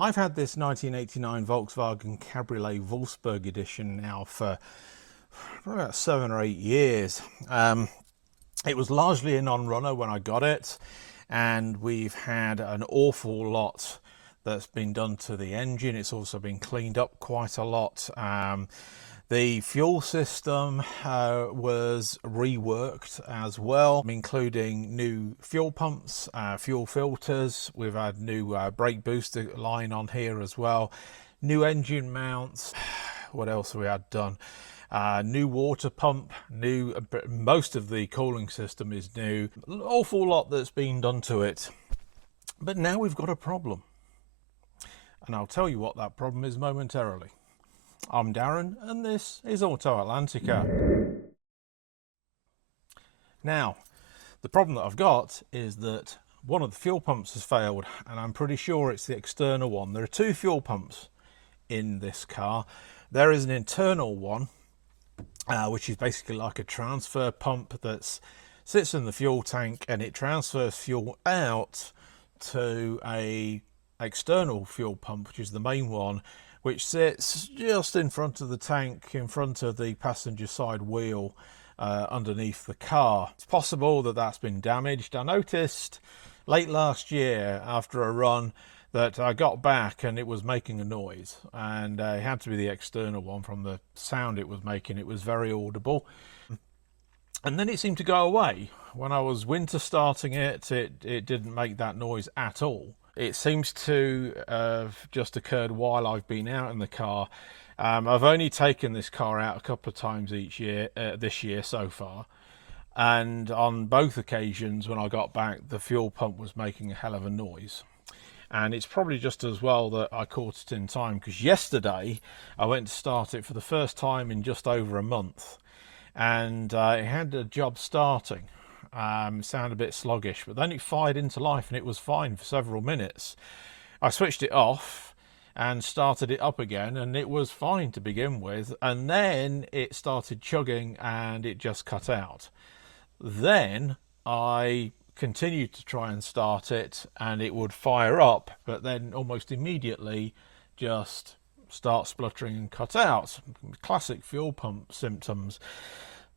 I've had this 1989 Volkswagen Cabriolet Wolfsburg edition now for probably about 7 or 8 years. It was largely a non-runner when I got it, and we've had an awful lot that's been done to the engine. It's also been cleaned up quite a lot. The fuel system was reworked as well, including new fuel pumps, fuel filters. We've had new brake booster line on here as well, new engine mounts. What else have we had done? New water pump, most of the cooling system is new. An awful lot that's been done to it. But now we've got a problem. And I'll tell you what that problem is momentarily. I'm Darren, and this is Auto Atlantica. Now, the problem that I've got is that one of the fuel pumps has failed, and I'm pretty sure it's the external one. There are two fuel pumps in this car. There is an internal one, which is basically like a transfer pump that sits in the fuel tank, and it transfers fuel out to a external fuel pump, which is the main one, which sits just in front of the tank, in front of the passenger side wheel, underneath the car. It's possible that that's been damaged. I noticed late last year after a run that I got back and it was making a noise, and it had to be the external one. From the sound it was making, it was very audible, and then it seemed to go away. When I was winter starting it, it didn't make that noise at all. It seems to have just occurred while I've been out in the car. I've only taken this car out a couple of times this year so far, and on both occasions when I got back, the fuel pump was making a hell of a noise. And it's probably just as well that I caught it in time, because yesterday I went to start it for the first time in just over a month, and it had a job starting. Sounded a bit sluggish, but then it fired into life and it was fine for several minutes. I switched it off and started it up again, and it was fine to begin with, and then it started chugging and it just cut out. Then I continued to try and start it, and it would fire up, but then almost immediately just start spluttering and cut out. Classic fuel pump symptoms.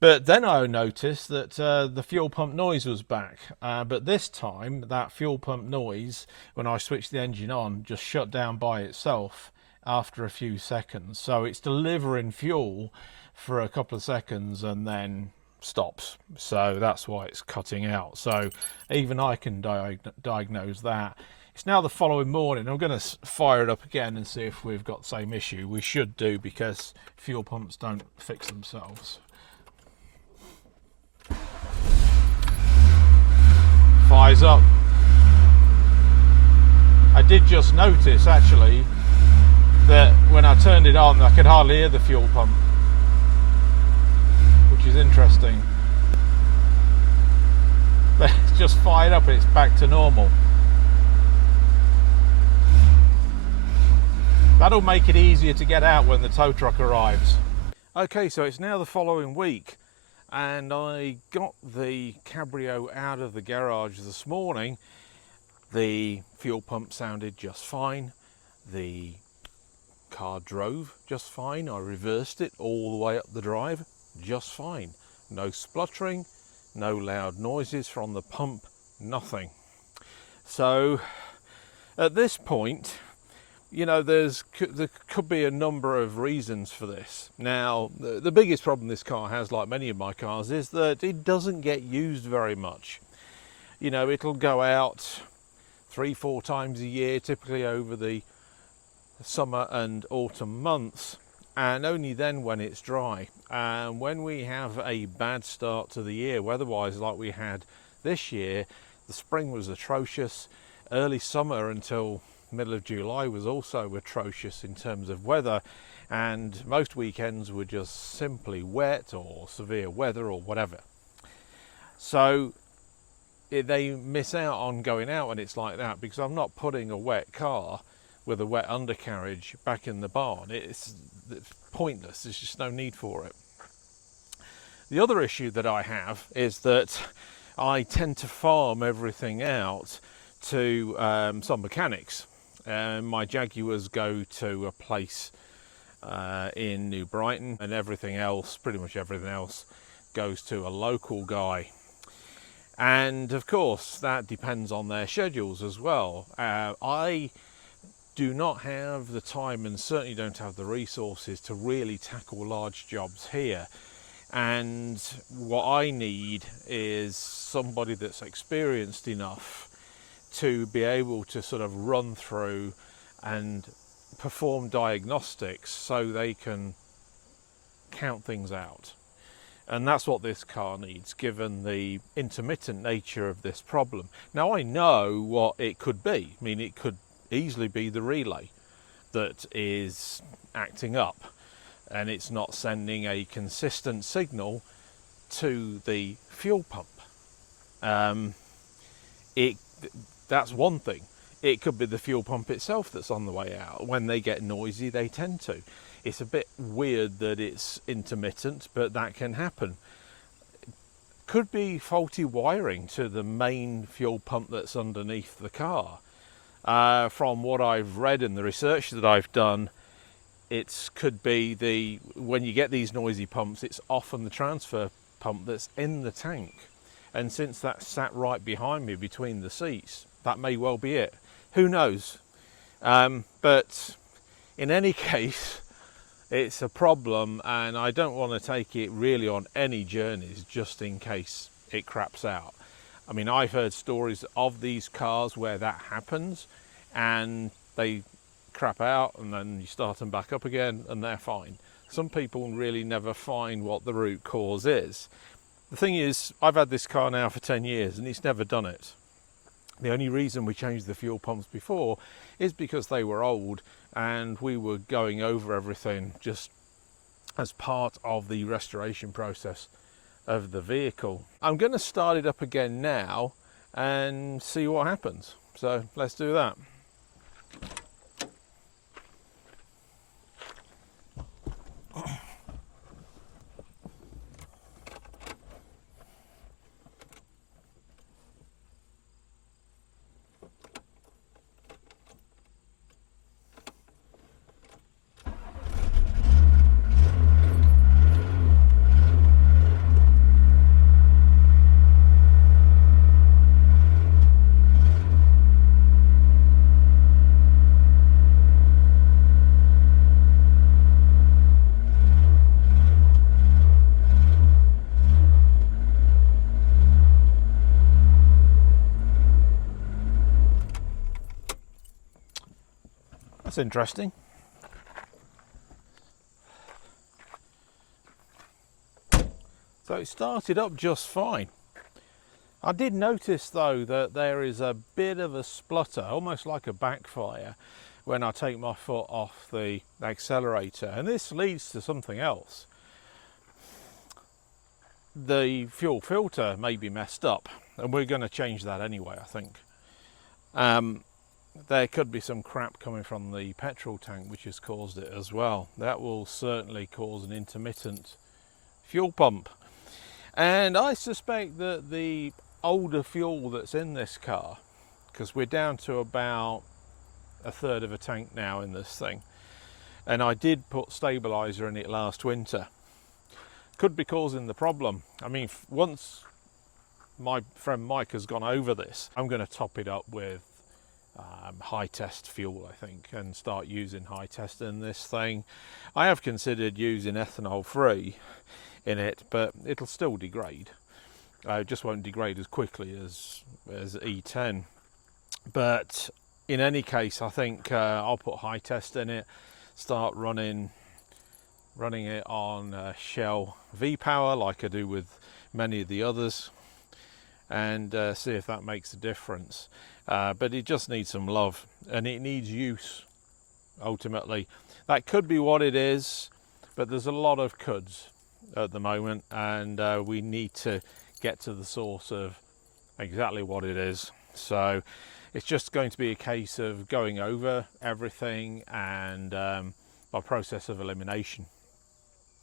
But then I noticed that the fuel pump noise was back. But this time, that fuel pump noise, when I switched the engine on, just shut down by itself after a few seconds. So it's delivering fuel for a couple of seconds and then stops. So that's why it's cutting out. So even I can diagnose that. It's now the following morning. I'm going to fire it up again and see if we've got the same issue. We should do, because fuel pumps don't fix themselves. Fires up. I did just notice actually that when I turned it on, I could hardly hear the fuel pump, which is interesting. But it's just fired up and it's back to normal. That'll make it easier to get out when the tow truck arrives. Okay, so it's now the following week, and I got the Cabrio out of the garage this morning. The fuel pump sounded just fine. The car drove just fine. I reversed it all the way up the drive just fine. No spluttering, no loud noises from the pump, nothing. So at this point, you know, there could be a number of reasons for this. Now, the biggest problem this car has, like many of my cars, is that it doesn't get used very much. You know, it'll go out 3-4 times a year, typically over the summer and autumn months, and only then when it's dry. And when we have a bad start to the year, weather-wise, like we had this year, the spring was atrocious. Early summer until middle of July was also atrocious in terms of weather, and most weekends were just simply wet or severe weather or whatever. So they miss out on going out when it's like that, because I'm not putting a wet car with a wet undercarriage back in the barn. It's pointless. There's just no need for it. The other issue that I have is that I tend to farm everything out to some mechanics. My Jaguars go to a place in New Brighton, and everything else, pretty much everything else, goes to a local guy. And of course that depends on their schedules as well. I do not have the time and certainly don't have the resources to really tackle large jobs here, and what I need is somebody that's experienced enough to be able to sort of run through and perform diagnostics so they can count things out. And that's what this car needs, given the intermittent nature of this problem. Now, I know what it could be. I mean, it could easily be the relay that is acting up and it's not sending a consistent signal to the fuel pump. That's one thing. It could be the fuel pump itself that's on the way out. When they get noisy, they tend to. It's a bit weird that it's intermittent, but that can happen. Could be faulty wiring to the main fuel pump that's underneath the car. From what I've read in the research that I've done, it could be when you get these noisy pumps, it's often the transfer pump that's in the tank. And since that's sat right behind me between the seats, that may well be it. Who knows? But in any case, it's a problem, and I don't want to take it really on any journeys just in case it craps out. I mean, I've heard stories of these cars where that happens and they crap out and then you start them back up again and they're fine. Some people really never find what the root cause is. The thing is, I've had this car now for 10 years and it's never done it. The only reason we changed the fuel pumps before is because they were old and we were going over everything just as part of the restoration process of the vehicle. I'm going to start it up again now and see what happens. So let's do that. That's interesting. So it started up just fine. I did notice though that there is a bit of a splutter, almost like a backfire, when I take my foot off the accelerator, and this leads to something else. The fuel filter may be messed up, and we're going to change that anyway, I think. There could be some crap coming from the petrol tank which has caused it as well. That will certainly cause an intermittent fuel pump. And I suspect that the older fuel that's in this car, because we're down to about a third of a tank now in this thing, and I did put stabilizer in it last winter, could be causing the problem. I mean, once my friend Mike has gone over this, I'm going to top it up with high test fuel, I think, and start using high test in this thing. I have considered using ethanol free in it, but it'll still degrade. It just won't degrade as quickly as E10. But in any case, I think I'll put high test in it, start running it on Shell V-Power like I do with many of the others, and see if that makes a difference. But it just needs some love, and it needs use ultimately. That could be what it is, but there's a lot of coulds at the moment, and we need to get to the source of exactly what it is. So it's just going to be a case of going over everything and by process of elimination,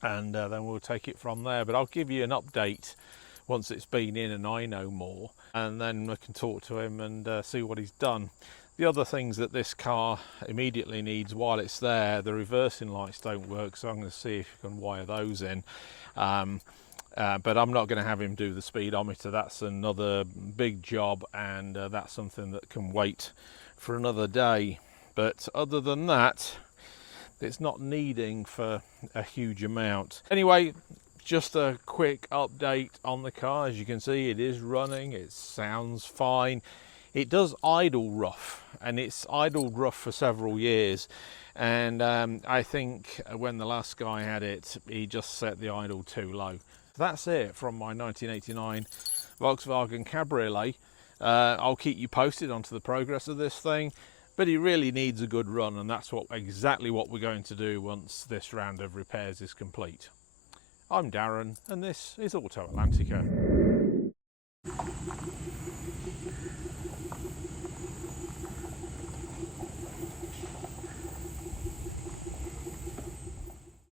and then we'll take it from there. But I'll give you an update once it's been in and I know more, and then I can talk to him and see what he's done. The other things that this car immediately needs while it's there, the reversing lights don't work, so I'm going to see if you can wire those in. But I'm not going to have him do the speedometer. That's another big job, and that's something that can wait for another day. But other than that, it's not needing for a huge amount. Anyway, just a quick update on the car. As you can see, it is running, it sounds fine. It does idle rough, and it's idled rough for several years. And I think when the last guy had it, he just set the idle too low. That's it from my 1989 Volkswagen Cabriolet. I'll keep you posted onto the progress of this thing, but it really needs a good run, and that's exactly what we're going to do once this round of repairs is complete. I'm Darren, and this is Auto Atlantica.